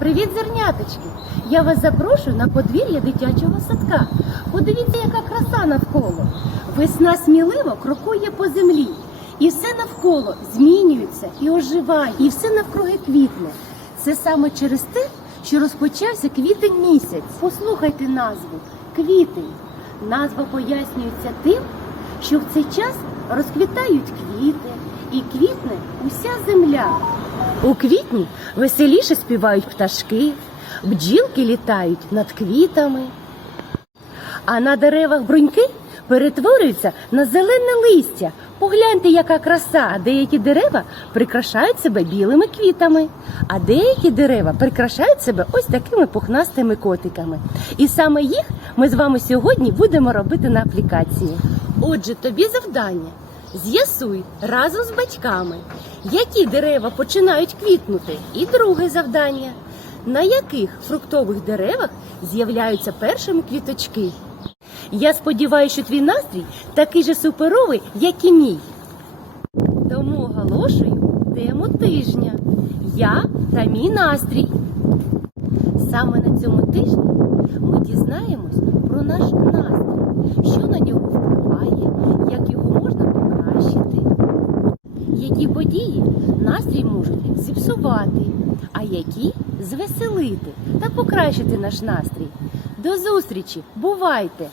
Привіт, зерняточки! Я вас запрошую на подвір'я дитячого садка. Подивіться, яка краса навколо. Весна сміливо крокує по землі, і все навколо змінюється і оживає, і все навкруги квітне. Це саме через те, що розпочався квітень місяць. Послухайте назву квітень. Назва пояснюється тим, що в цей час розквітають квіти і квітне уся земля. У квітні веселіше співають пташки, бджілки літають над квітами, а на деревах бруньки перетворюються на зелене листя. Погляньте, яка краса! Деякі дерева прикрашають себе білими квітами, а деякі дерева прикрашають себе ось такими пухнастими котиками. І саме їх ми з вами сьогодні будемо робити на аплікації. Отже, тобі завдання. З'ясуй разом з батьками, які дерева починають квітнути, і друге завдання, на яких фруктових деревах з'являються першими квіточки. Я сподіваюся, що твій настрій такий же суперовий, як і мій. Тому оголошую тему тижня. Я та мій настрій. Саме на цьому тижні ми дізнаємось про наш настрій, що на нього впливає, як його можна покращити, які події настрій можуть зіпсувати, а які звеселити та покращити наш настрій. До зустрічі! Бувайте!